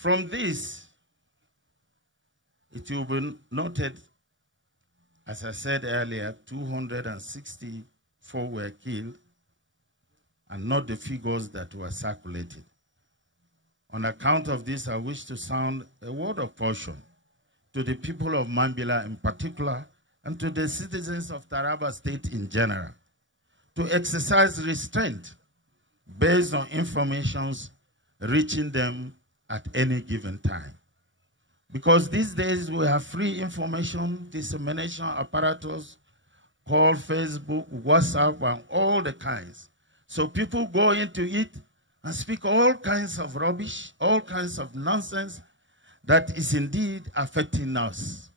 From this, it will be noted, as I said earlier, 264 were killed, and not the figures that were circulated. On account of this, I wish to sound a word of caution to the people of Mambila in particular, and to the citizens of Taraba State in general, to exercise restraint based on information reaching them at any given time. Because these days we have free information dissemination apparatus called Facebook, WhatsApp, and all the kinds. So people go into it and speak all kinds of rubbish, all kinds of nonsense that is indeed affecting us.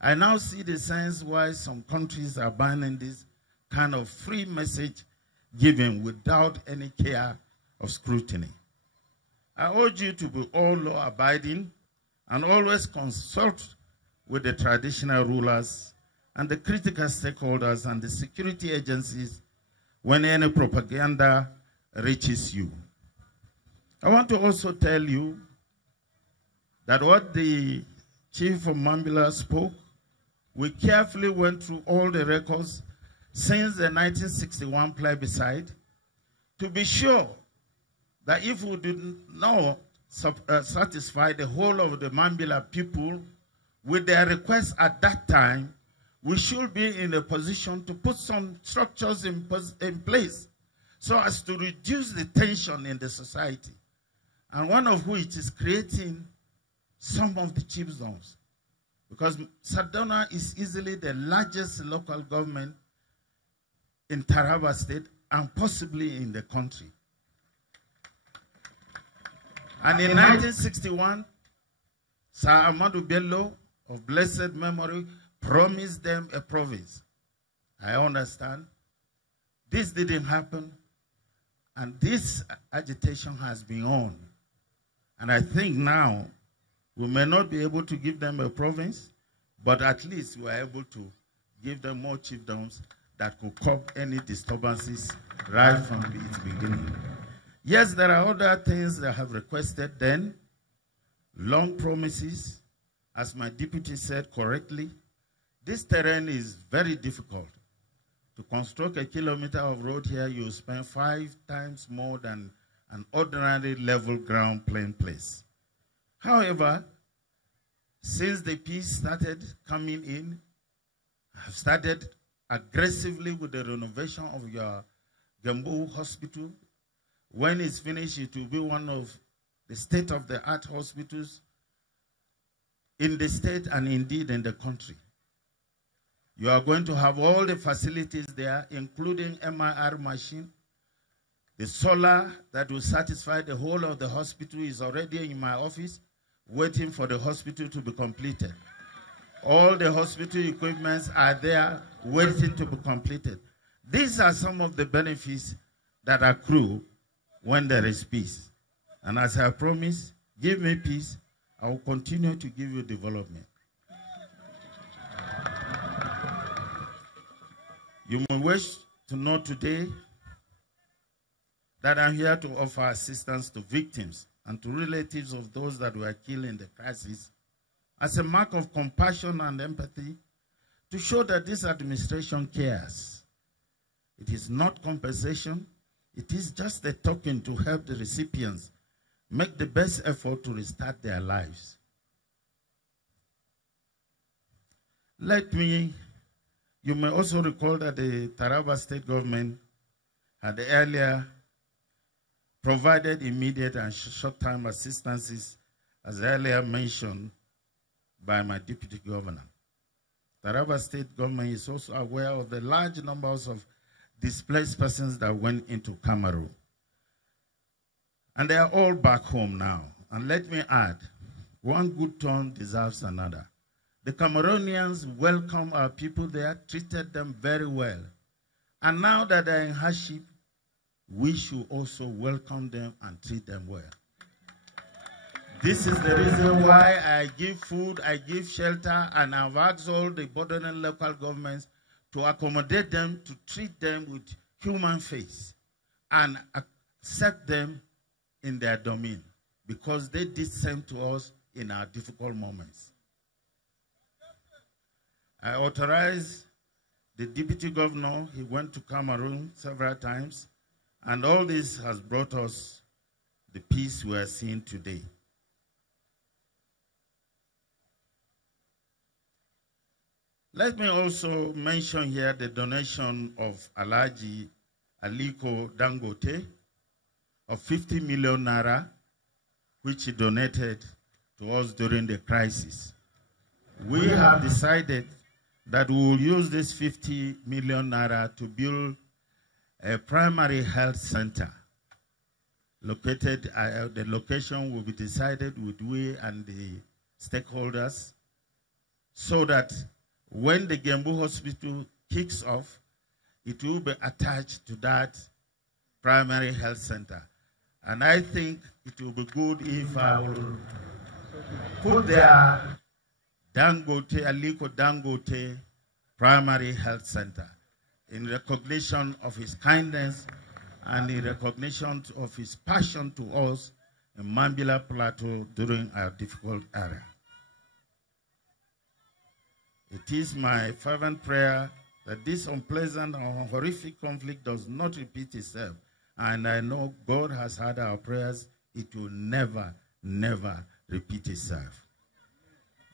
I now see the sense why some countries are banning this kind of free message given without any care of scrutiny. I urge you to be all law-abiding and always consult with the traditional rulers and the critical stakeholders and the security agencies when any propaganda reaches you. I want to also tell you that what the Chief of Mambila spoke, we carefully went through all the records since the 1961 plebiscite to be sure that if we did not satisfy the whole of the Mambila people with their requests at that time, we should be in a position to put some structures in place so as to reduce the tension in the society, and one of which is creating some of the chiefdoms. Because Sardauna is easily the largest local government in Taraba State and possibly in the country. And in 1961, Sir Amadou Bello, of blessed memory, promised them a province. I understand. This didn't happen, and this agitation has been on. And I think now we may not be able to give them a province, but at least we are able to give them more chiefdoms that could curb any disturbances right from its beginning. Yes, there are other things that I have requested then. Long promises, as my deputy said correctly. This terrain is very difficult. To construct a kilometer of road here, you spend 5 times more than an ordinary level ground plain place. However, since the peace started coming in, I have started aggressively with the renovation of your Gambo hospital. When it's finished, it will be one of the state-of-the-art hospitals in the state and indeed in the country. You are going to have all the facilities there, including MRI machine. The solar that will satisfy the whole of the hospital is already in my office, waiting for the hospital to be completed. All the hospital equipments are there, waiting to be completed. These are some of the benefits that accrue when there is peace. And as I promised, give me peace, I will continue to give you development. You may wish to know today that I'm here to offer assistance to victims and to relatives of those that were killed in the crisis as a mark of compassion and empathy to show that this administration cares. It is not compensation. It is just a token to help the recipients make the best effort to restart their lives. You may also recall that the Taraba state government had earlier provided immediate and short-term assistances, as earlier mentioned by my deputy governor. Taraba state government is also aware of the large numbers of displaced persons that went into Cameroon. And they are all back home now. And let me add, one good turn deserves another. The Cameroonians welcomed our people there, treated them very well. And now that they're in hardship, we should also welcome them and treat them well. This is the reason why I give food, I give shelter, and I've asked all the bordering local governments to accommodate them, to treat them with human face, and accept them in their domain. because they did same to us in our difficult moments. I authorized the deputy governor. He went to Cameroon several times, and all this has brought us the peace we are seeing today. Let me also mention here the donation of Alhaji Aliko Dangote of 50 million naira, which he donated to us during the crisis. We have decided that we will use this 50 million naira to build a primary health center located, the location will be decided with we and the stakeholders, so that when the Gembu Hospital kicks off, it will be attached to that primary health center. And I think it will be good if I will put there Dangote, Aliko Dangote Primary Health Center in recognition of his kindness and in recognition of his passion to us in Mambila Plateau during our difficult era. It is my fervent prayer that this unpleasant and horrific conflict does not repeat itself. And I know God has heard our prayers. It will never, never repeat itself.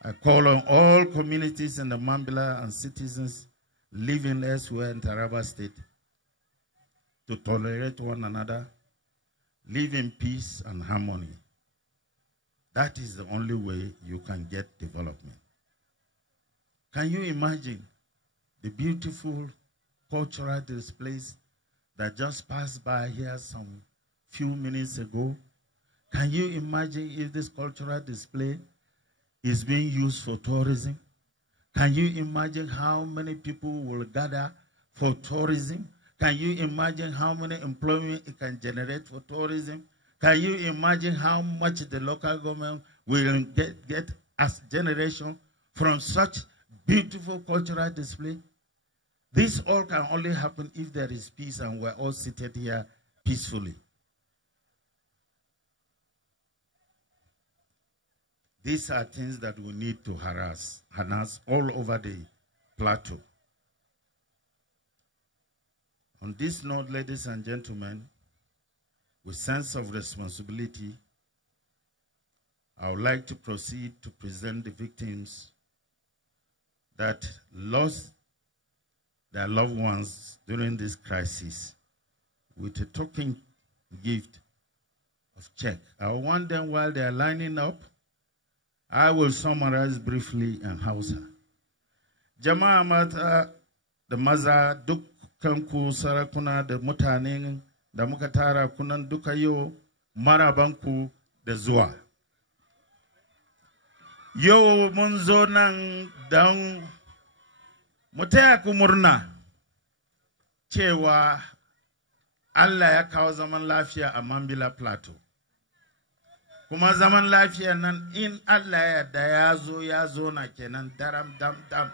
I call on all communities in the Mambila and citizens living elsewhere in Taraba State to tolerate one another, live in peace and harmony. That is the only way you can get development. Can you imagine the beautiful cultural displays that just passed by here some few minutes ago? Can you imagine if this cultural display is being used for tourism? Can you imagine how many people will gather for tourism? Can you imagine how many employment it can generate for tourism? Can you imagine how much the local government will get as generation from such beautiful cultural display? This all can only happen if there is peace and we're all seated here peacefully. These are things that we need to harness all over the plateau. On this note, ladies and gentlemen, with sense of responsibility, I would like to proceed to present the victims that lost their loved ones during this crisis with a token gift of check. I want them, while they are lining up, I will summarize briefly in Hausa. Jama'a mata da maza dukkanku sarakuna da mutanen da muka tara kunan duka yau marabanku da zuwa. Yau mun zo nan don mu taya ku murna cewa Allah ya kawo zaman lafiya a Mambila Plateau. Kuma zaman lafiya nan in Allah ya yarda ya zo na kenan daram dam dam.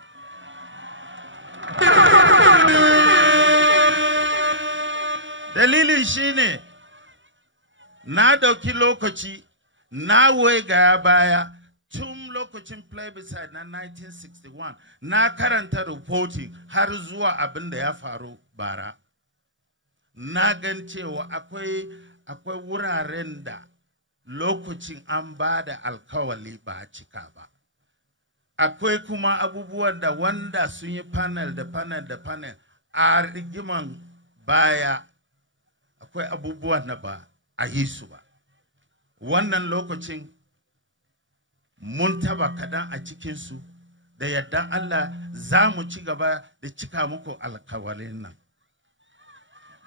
Dalilin shine na dauki lokaci na waiga baya tun lokacin plebiscite na 1961 na karanta reporting har zuwa abin da ya faru bara. Na gan cewa akwai wuraren da lokacin an ba da alkawali ba a cika ba. Akwai kuma abubuwan da wanda sun yi panel da panel a rigiman baya, akwai abubuwan da ba a yi su ba. Wannan lokacin mun taba kadan a cikinsu da yadda Allah za mu ci gaba da cika muku alkawalin nan.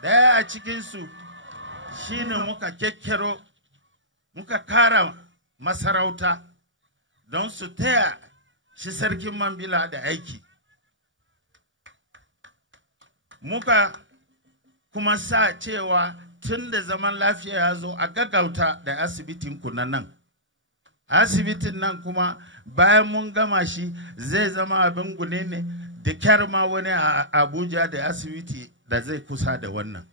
Daya a cikinsu shine muka kekkero muka kara masarauta don su taya shi sarkin Mambila da aiki. Muka kuma sa cewa tun da zaman lafiya ya zo a gaggauta da asibitin nan. Asibitin nan kuma bayan mun gama shi zai zama abin gune ne da kyar ma wani a Abuja da asibiti da zai kusa da wannan.